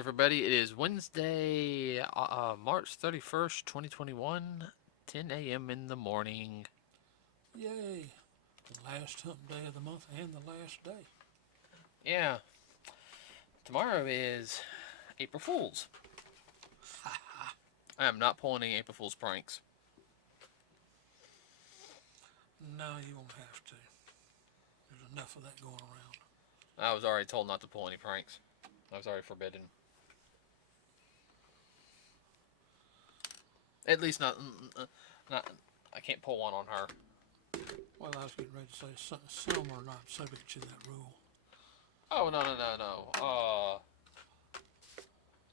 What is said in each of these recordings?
everybody. It is Wednesday, March 31st, 2021, 10 a.m. in the morning. Yay! The last hump day of the month and the last day. Yeah, tomorrow is April Fool's. I am not pulling any April Fool's pranks. No, you won't have to. There's enough of that going around. I was already told not to pull any pranks. I was already forbidden. At least not. I can't pull one on her. Well, I was getting ready to say some are not subject to that rule. Oh no.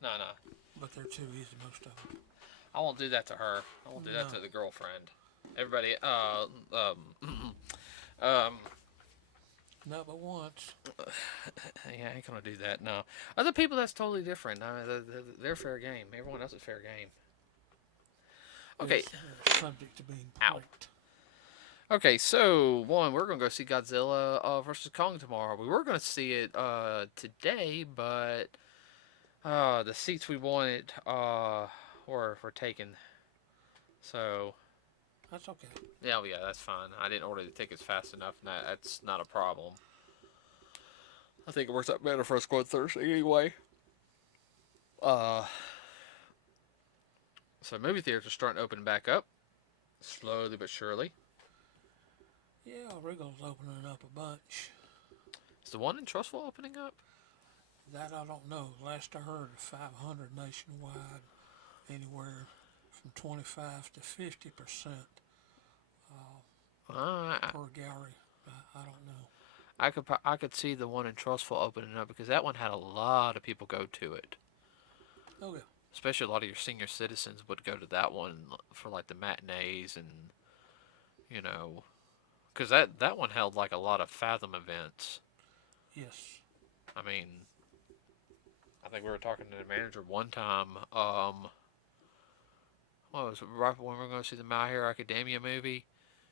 No. But they're too easy, most of them. I won't do that to her. I won't do that to the girlfriend. Everybody, Not but once. yeah, I ain't gonna do that. No, other people that's totally different. I mean, they're fair game. Everyone else is fair game. Okay. Subject to being pranked. Okay, so we're gonna go see Godzilla versus Kong tomorrow. We were gonna see it today, but the seats we wanted were taken. So That's okay. yeah, that's fine. I didn't order the tickets fast enough. That's not a problem. I think it works out better for us going Thursday anyway. So movie theaters are starting to open back up, slowly but surely. Yeah, Wriggle's opening up a bunch. Is the one in Trussville opening up? That I don't know. Last I heard, 500 nationwide, anywhere from 25 to 50% per gallery. I don't know. I could see the one in Trussville opening up because that one had a lot of people go to it. Oh yeah. Especially a lot of your senior citizens would go to that one for like the matinees and because that one held like a lot of Fathom events. Yes. I mean, I think we were talking to the manager one time. What was it, right when we were going to see the My Hero Academia movie?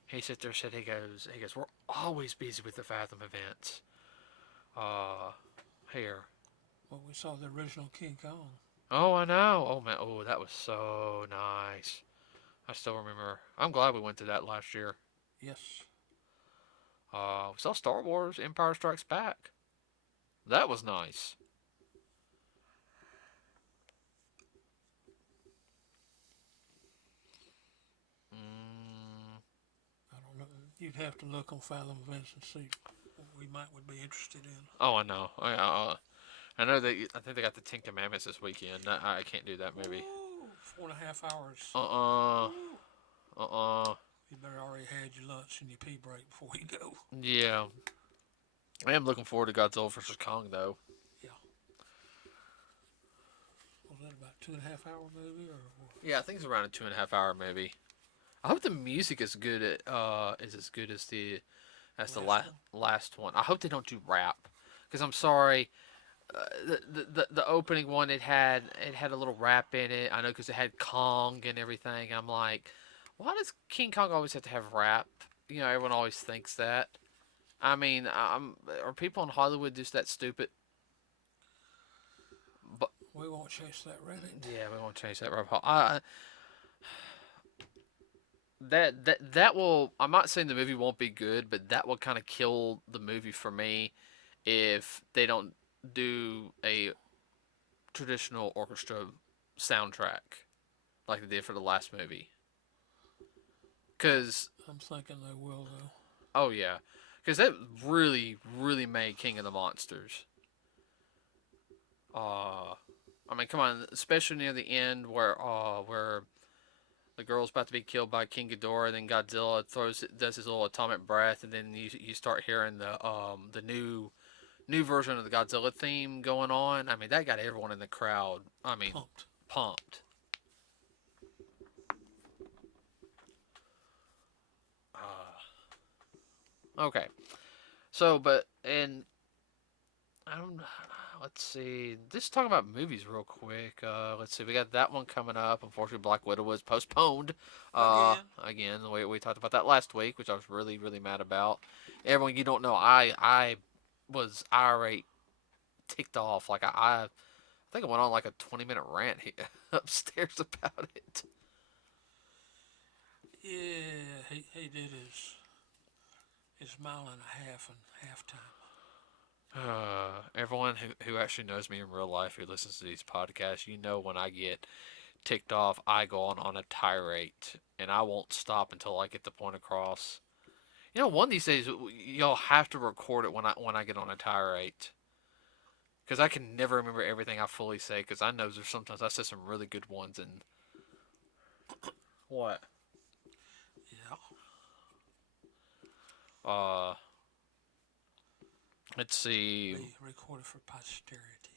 He sat there and said, he goes, we're always busy with the Fathom events. Here. Well, we saw the original King Kong. Oh, I know. Oh man, oh that was so nice. I still remember. I'm glad we went to that last year. Yes. We saw Star Wars: Empire Strikes Back. That was nice. I don't know. You'd have to look on Fathom events and see what we would be interested in. Oh, I know. I know that. I think they got the Ten Commandments this weekend. I can't do that movie. Ooh, 4.5 hours. You better already had your lunch and your pee break before you go. Yeah. I am looking forward to Godzilla vs. Kong, though. Yeah. Was that about 2.5 hour movie or? Yeah, I think it's around a 2.5 hour movie. I hope the music is good. Is as good as the last one. I hope they don't do rap, because I'm sorry. The opening one it had a little rap in it. I know because it had Kong and everything. I'm like, why does King Kong always have to have rap? Everyone always thinks that. I mean, are people in Hollywood just that stupid? But we won't chase that rabbit. Yeah, we won't chase that rabbit. That will. I'm not saying the movie won't be good, but that will kind of kill the movie for me if they don't do a traditional orchestra soundtrack like they did for the last movie. Cause I'm thinking they will though. Oh yeah, because that really made King of the Monsters. I mean, come on, especially near the end where the girl's about to be killed by King Ghidorah, and then Godzilla does his little atomic breath, and then you start hearing the new version of the Godzilla theme going on. I mean, that got everyone in the crowd. I mean, pumped. Okay, so let's see. Just talking about movies real quick. Let's see. We got that one coming up. Unfortunately, Black Widow was postponed. Again, we talked about that last week, which I was really mad about. Everyone, you don't know, I was irate, ticked off. Like I think I went on like a 20-minute rant upstairs about it. Yeah, he did his mile and a half in halftime. Everyone who actually knows me in real life who listens to these podcasts, you know when I get ticked off, I go on a tirade, and I won't stop until I get the point across. You know, one of these days y'all have to record it when I get on a tirade, because I can never remember everything I fully say. Because I know there's sometimes I say some really good ones and what? Yeah. Uh, let's see. Be recorded for posterity.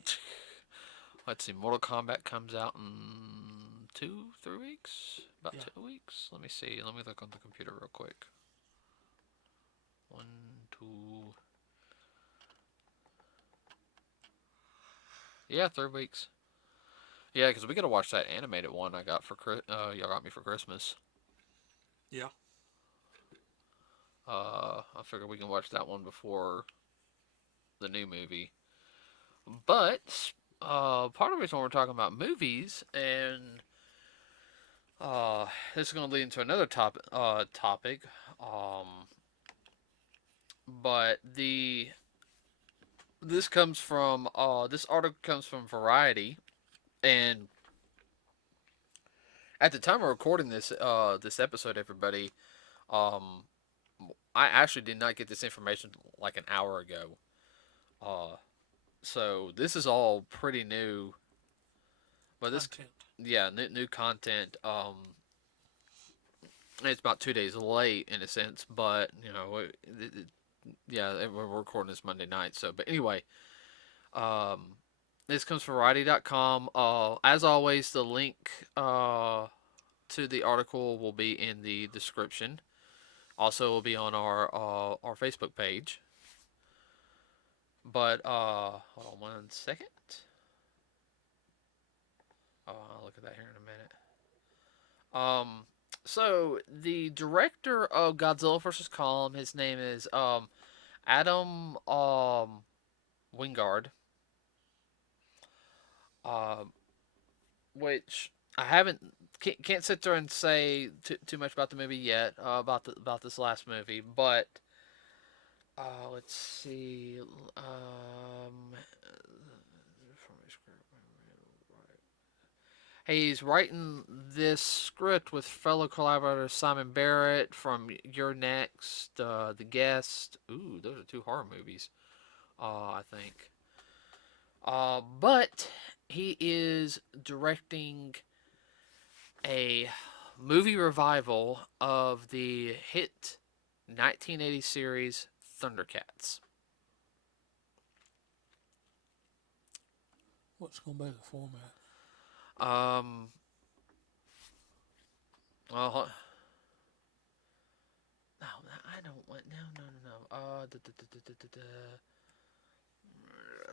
Let's see. Mortal Kombat comes out in 2-3 weeks. About Yeah. 2 weeks. Let me see. Let me look on the computer real quick. 1, 2. Yeah, 3 weeks. Yeah, because we gotta watch that animated one I got for y'all got me for Christmas. Yeah. I figure we can watch that one before the new movie. But part of the reason we're talking about movies, and this is gonna lead into another topic. But this article comes from Variety, and at the time of recording this episode, everybody, um, I actually did not get this information like an hour ago. Uh, so this is all pretty new. But Content. yeah, new content. It's about 2 days late in a sense, but yeah, we're recording this Monday night. So, but anyway, um, this comes from Variety.com. As always, the link to the article will be in the description. Also, it will be on our Facebook page. But hold on 1 second. I'll look at that here in a minute. So the director of Godzilla vs. Kong, his name is Adam Wingard. Um, which I haven't can't sit there and say too much about the movie yet, about this last movie, but let's see. He's writing this script with fellow collaborator Simon Barrett from Your Next, The Guest. Ooh, those are two horror movies, I think. But he is directing a movie revival of the hit 1980 series Thundercats. What's going to be the format? Well, no, I don't want. No.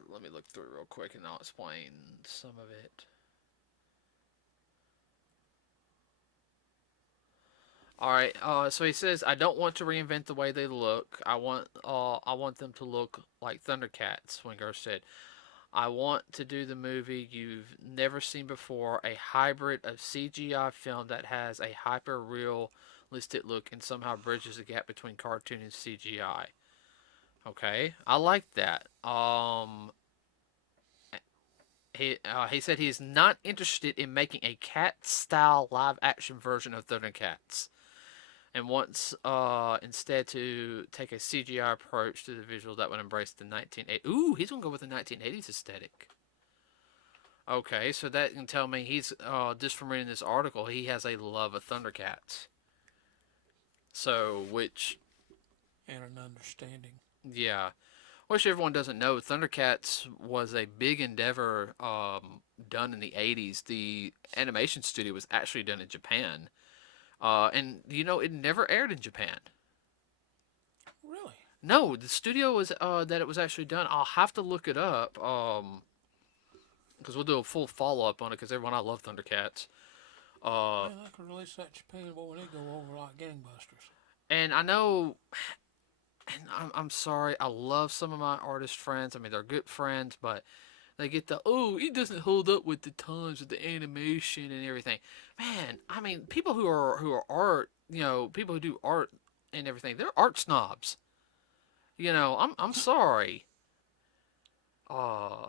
Let me look through it real quick and I'll explain some of it. All right. So he says, I don't want to reinvent the way they look. I want them to look like Thundercats. Wingard said, I want to do the movie you've never seen before, a hybrid of CGI film that has a hyper realistic look and somehow bridges the gap between cartoon and CGI. Okay, I like that. He said he is not interested in making a cat style live action version of Thundercats, and wants instead to take a CGI approach to the visual that would embrace the 1980s. Ooh, he's gonna go with the 1980s aesthetic. Okay, so that can tell me he's just from reading this article, he has a love of Thundercats. So, which, And an understanding. yeah, which everyone doesn't know, Thundercats was a big endeavor done in the 80s. The animation studio was actually done in Japan. And it never aired in Japan. Really? No, the studio was that it was actually done. I'll have to look it up. Because we'll do a full follow up on it. Because everyone, I love Thundercats. Man, I could release that in Japan, but when they go over like gangbusters. And I know, and I'm sorry, I love some of my artist friends. I mean, they're good friends, but They get the, oh, it doesn't hold up with the times of the animation and everything. Man, I mean, people who are art, people who do art and everything, they're art snobs. I'm sorry. Uh,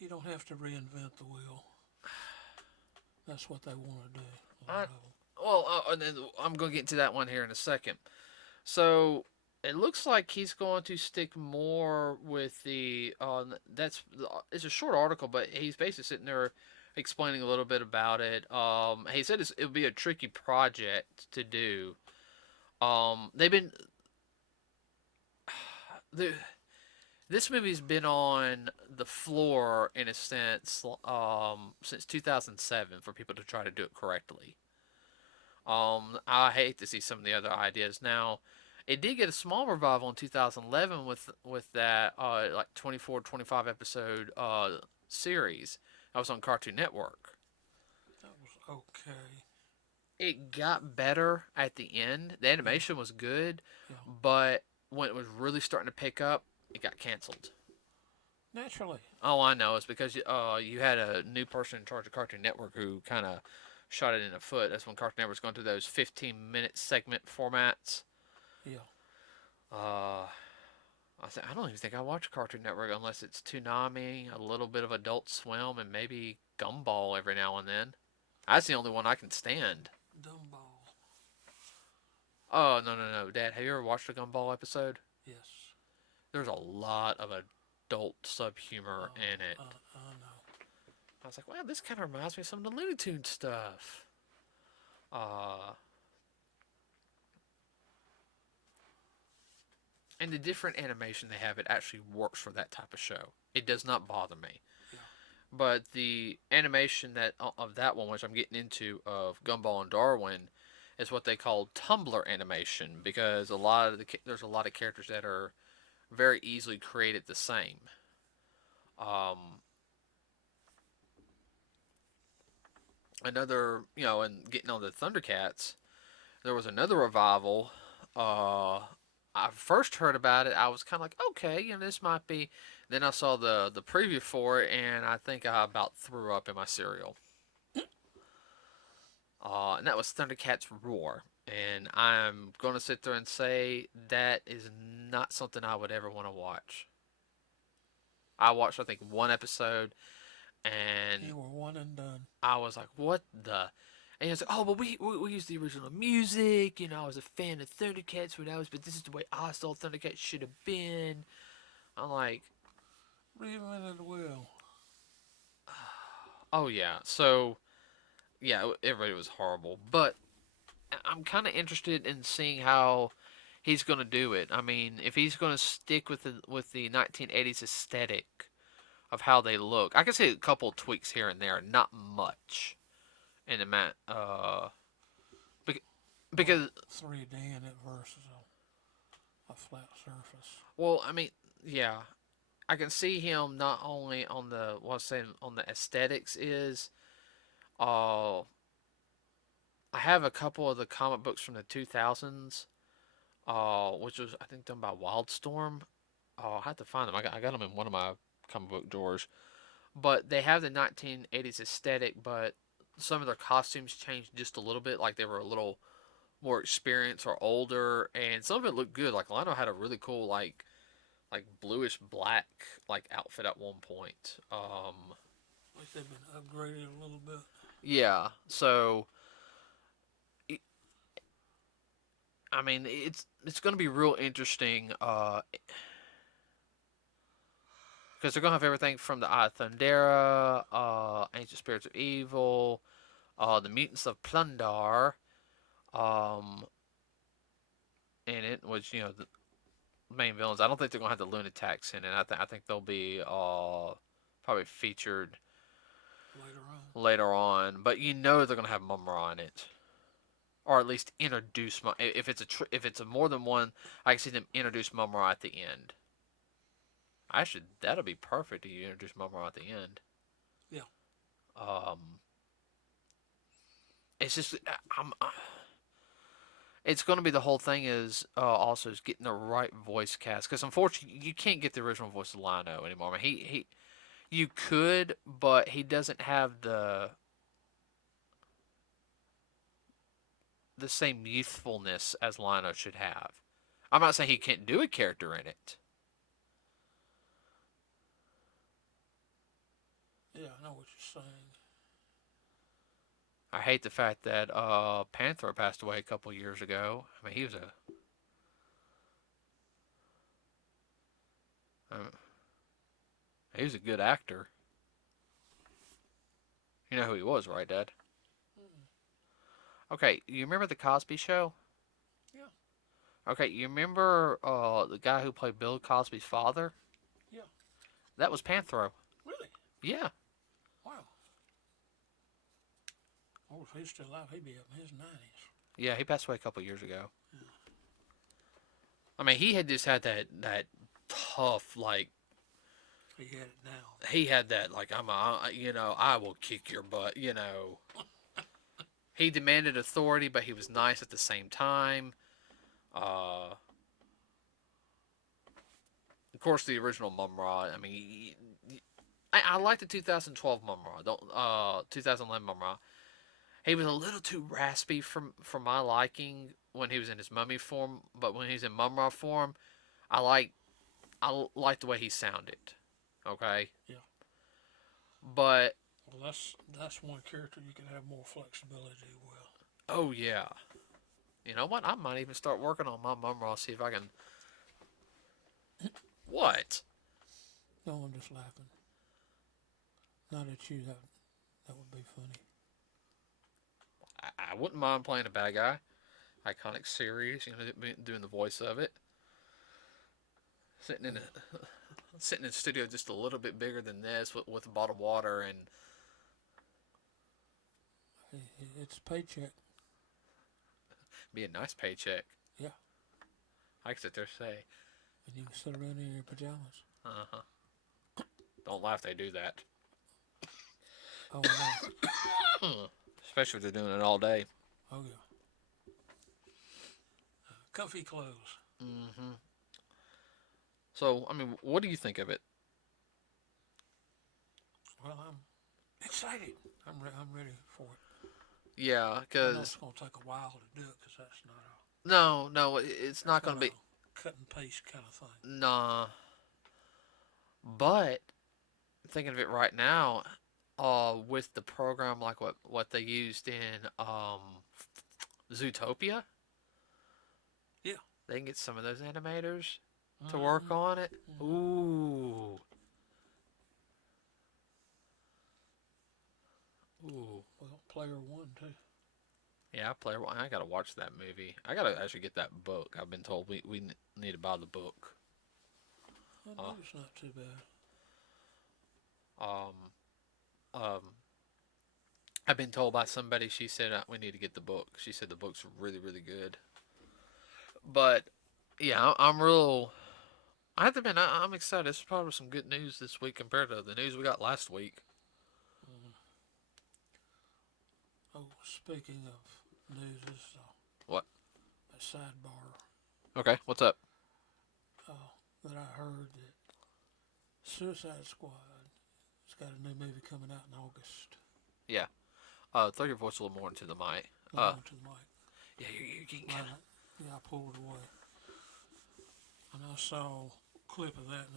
You don't have to reinvent the wheel. That's what they want to do. A lot I of them. and then I'm gonna get into that one here in a second. So it looks like he's going to stick more with the. It's a short article, but he's basically sitting there explaining a little bit about it. He said it'll be a tricky project to do. They've been the this movie's been on the floor in a sense since 2007 for people to try to do it correctly. I hate to see some of the other ideas now. It did get a small revival in 2011 with that like 24 25 episode series. That was on Cartoon Network. That was okay. It got better at the end. The animation was good, Yeah. but when it was really starting to pick up, it got canceled. Naturally. Oh, I know. It's because you had a new person in charge of Cartoon Network who kind of shot it in the foot. That's when Cartoon Network's going through those 15-minute segment formats. Yeah. Uh, I don't even think I watch Cartoon Network unless it's Toonami, a little bit of Adult Swim, and maybe Gumball every now and then. That's the only one I can stand. Dumbball. Oh, no, no, no. Dad, have you ever watched a Gumball episode? Yes. There's a lot of adult subhumor in it. I know. I was like, wow, this kind of reminds me of some of the Looney Tunes stuff. And the different animation they have, it actually works for that type of show. It does not bother me. Yeah. But the animation that of that one, which I'm getting into, of Gumball and Darwin, is what they call Tumblr animation because there's a lot of characters that are very easily created the same. Um, and getting on the Thundercats, there was another revival. I first heard about it, I was kind of like, okay, this might be. Then I saw the preview for it, and I think I about threw up in my cereal. And that was Thundercats Roar. And I'm going to sit there and say that is not something I would ever want to watch. I watched, I think, one episode, and You were one and done. I was like, what the? And he was like, oh, but we used the original music. I was a fan of Thundercats when I was, but this is the way I thought Thundercats should have been. I'm like, Reinvented the wheel. oh, yeah. So, yeah, everybody was horrible. But I'm kind of interested in seeing how he's going to do it. I mean, if he's going to stick with the 1980s aesthetic of how they look, I can see a couple tweaks here and there, not much. In the because 3D in it versus a flat surface. well, I mean, yeah, I can see him not only on the on the aesthetics is, uh, I have a couple of the comic books from the 2000s, which was I think done by Wildstorm. Oh, I have to find them. I got them in one of my comic book drawers, but they have the 1980s aesthetic, but some of their costumes changed just a little bit, like they were a little more experienced or older, and some of it looked good. Like Lionel had a really cool like bluish black like outfit at one point. Like they've been upgraded a little bit. Yeah, so I mean it's going to be real interesting because they're going to have everything from the Eye of Thundera, Ancient Spirits of Evil, the Mutants of Plundar, um, in it, which the main villains. I don't think they're gonna have the Lunatics in it. I think they'll be probably featured later on. But they're gonna have Mumra in it, or at least introduce if it's a more than one. I can see them introduce Mumra at the end. Actually, that'll be perfect if you introduce Mumra at the end. Yeah. It's just it's going to be the whole thing is also is getting the right voice cast because unfortunately you can't get the original voice of Lino anymore. I mean, You could, but he doesn't have the same youthfulness as Lionel should have. I'm not saying he can't do a character in it. Yeah, I know what you're saying. I hate the fact that Panther passed away a couple years ago. I mean, uh, he was a good actor. You know who he was, right, Dad? Okay, you remember the Cosby Show? Yeah. Okay, you remember the guy who played Bill Cosby's father? Yeah. That was Panthro. Really? Yeah. Wow. Oh, if he's still alive, he'd be up in his 90s. Yeah, he passed away a couple years ago. Yeah. I mean, he had just had that tough, like. He had it down. He had that, like, I will kick your butt, He demanded authority, but he was nice at the same time. Of course, the original Mum-Ra. I mean, I like the 2012 Mum-Ra. 2011 Mum-Ra. He was a little too raspy for my liking when he was in his mummy form, but when he's in Mum-Ra form, I like the way he sounded. Okay. Yeah. But. Well, that's one character you can have more flexibility with. Oh yeah. You know what? I might even start working on my Mum-Ra, see if I can. What? No, I'm just laughing. Not at you. That would be funny. I wouldn't mind playing a bad guy. Iconic series, doing the voice of it. Sitting in a studio just a little bit bigger than this with a bottle of water and. It's a paycheck. Be a nice paycheck. Yeah. I can sit there and say. And you can sit around in your pajamas. Uh-huh. Don't laugh, they do that. Oh, no. Especially if they're doing it all day. Oh, yeah. Comfy clothes. Mm-hmm. So, I mean, what do you think of it? Well, I'm excited. I'm ready for it. Yeah, because it's going to take a while to do it because that's not a... No, it's not going to be... cut and paste kind of thing. Nah. But, thinking of it right now, with the program like what they used in Zootopia, yeah, they can get some of those animators to work on it. Ooh. Well, Player One too. Yeah, Player One. I gotta watch that movie. I gotta actually get that book. I've been told we need to buy the book. Well, it's not too bad. I've been told by somebody. She said we need to get the book. She said the book's really, really good. But yeah, I'm real. I have to admit, I'm excited. This is probably some good news this week compared to the news we got last week. Oh, speaking of news, What? A sidebar. Okay, what's up? That I heard that Suicide Squad has got a new movie coming out in August. Yeah. Throw your voice a little more into the mic. Into the mic. Yeah, you're getting kind of... Yeah, I pulled it away. And I saw a clip of that, and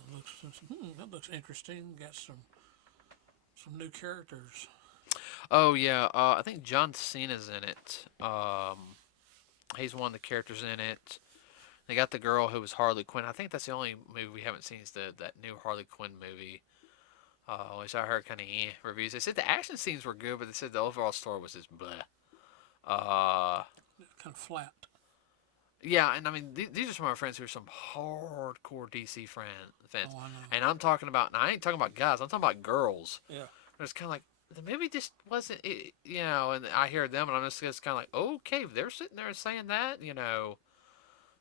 that looks interesting. Got some new characters. Oh yeah, I think John Cena's in it. He's one of the characters in it. They got the girl who was Harley Quinn. I think that's the only movie we haven't seen is that new Harley Quinn movie. Which I heard kind of reviews. They said the action scenes were good, but they said the overall story was just bleh. Kind of flat. Yeah, and I mean these are some of my friends who are some hardcore DC fans. Oh, I know. And I'm talking about, and I ain't talking about guys. I'm talking about girls. Yeah. It's kind of like the movie just wasn't, and I hear them, and I'm just kind of like, okay, they're sitting there saying that,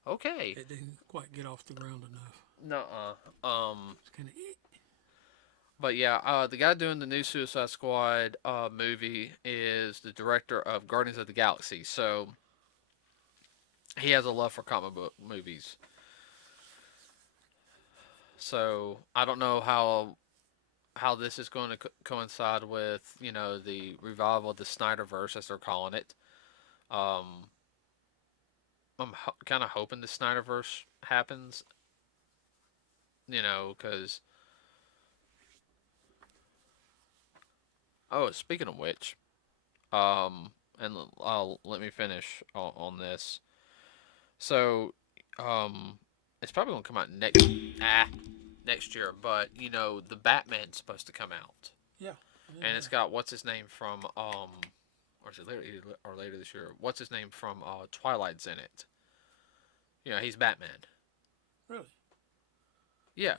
okay. It didn't quite get off the ground enough. Nuh-uh. It's kind of. But yeah, the guy doing the new Suicide Squad movie is the director of Guardians of the Galaxy, so he has a love for comic book movies. So I don't know how how this is going to coincide with the revival of the Snyderverse as they're calling it. Um, I'm kind of hoping the Snyderverse happens, because oh, speaking of which, and let me finish on this. So, it's probably gonna come out next year, but the Batman's supposed to come out, Yeah. and it's got what's his name from or is it later this year? What's his name from Twilight's in it? He's Batman. Really? Yeah,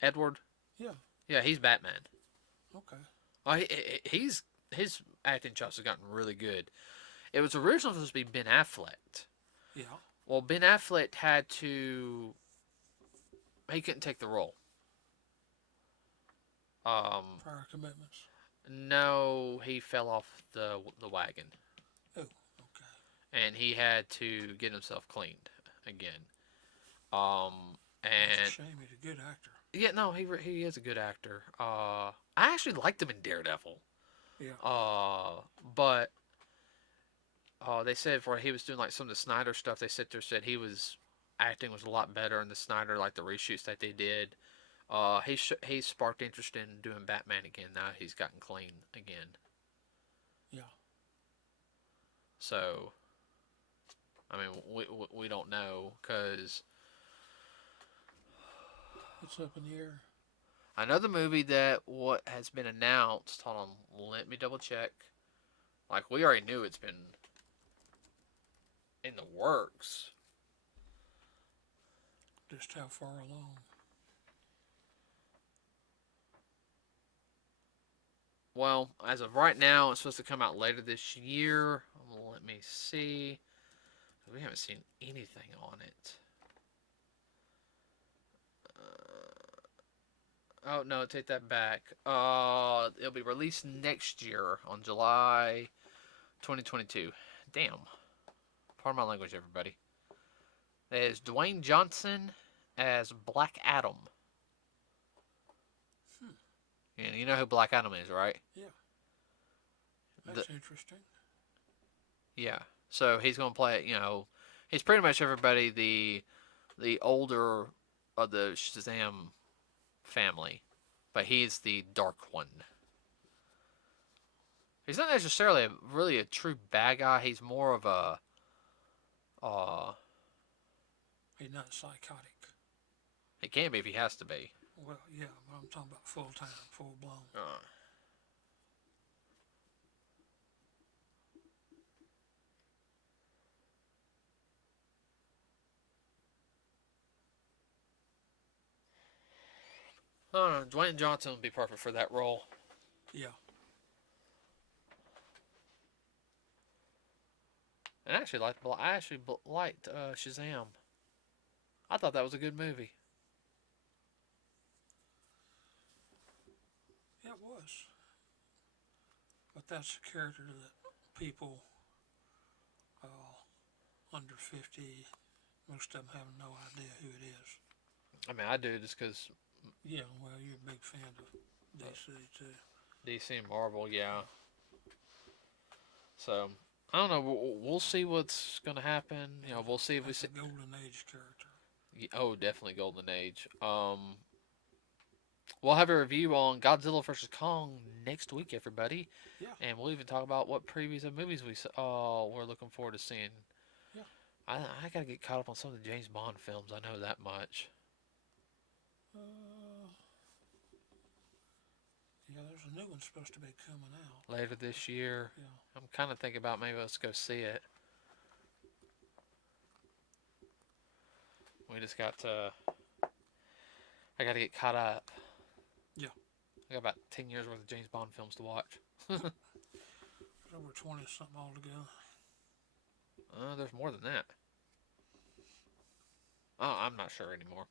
Edward. Yeah. Yeah, he's Batman. Okay. He's his acting chops have gotten really good. It was originally supposed to be Ben Affleck. Yeah. Well, Ben Affleck had to. He couldn't take the role. Prior commitments. No, he fell off the wagon. Oh, okay. And he had to get himself cleaned again. And That's a shame. He's a good actor. Yeah, no, he is a good actor. I actually liked him in Daredevil. Yeah. But they said for he was doing like some of the Snyder stuff, they said he was acting was a lot better in the Snyder, like the reshoots that they did. He sparked interest in doing Batman again. Now he's gotten clean again. Yeah. So, I mean, we don't know because it's up in the air. Another movie that what has been announced. Hold on, let me double check. Like we already knew it's been in the works. Just how far along? Well, as of right now, it's supposed to come out later this year. Let me see. We haven't seen anything on it. Oh no, take that back. It'll be released next year on July 2022. Damn. Pardon my language, everybody. There's Dwayne Johnson as Black Adam. And you know who Black Adam is, right? Yeah. That's interesting. Yeah. So he's gonna play. He's pretty much everybody the older of the Shazam family, but he's the Dark One. He's not necessarily really a true bad guy. He's more of a. He's not psychotic. He can be if he has to be. Well, yeah, but I'm talking about full time, full blown. I don't know. Dwayne Johnson would be perfect for that role. Yeah. And I actually liked Shazam. I thought that was a good movie. Yeah, it was. But that's a character that people under 50, most of them have no idea who it is. I mean, I do just because. Yeah, well, you're a big fan of DC too. DC and Marvel, yeah. So I don't know. We'll see what's gonna happen. We'll see if we see. Golden Age character. Oh, definitely Golden Age. We'll have a review on Godzilla vs Kong next week, everybody. Yeah. And we'll even talk about what previews of movies we're looking forward to seeing. Yeah. I gotta get caught up on some of the James Bond films. I know that much. Yeah, there's a new one supposed to be coming out later this year. Yeah. I'm kind of thinking about maybe let's go see it. We just got to. I got to get caught up. Yeah. I got about 10 years worth of James Bond films to watch. There's over 20 something altogether. There's more than that. Oh, I'm not sure anymore.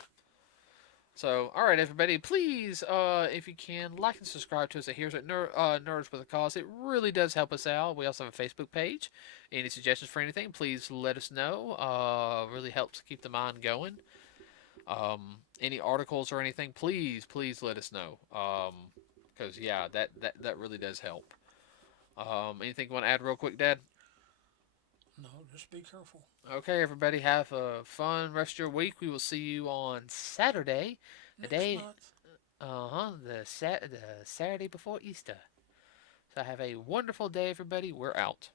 So, all right, everybody, please, if you can, like and subscribe to us at Nerds with a Cause. It really does help us out. We also have a Facebook page. Any suggestions for anything, please let us know. Really helps keep the mind going. Any articles or anything, please let us know. Because yeah, that really does help. Anything you want to add real quick, Dad? No, just be careful. Okay, everybody, have a fun rest of your week. We will see you on Saturday, the Next day, month. the Saturday before Easter. So have a wonderful day, everybody. We're out.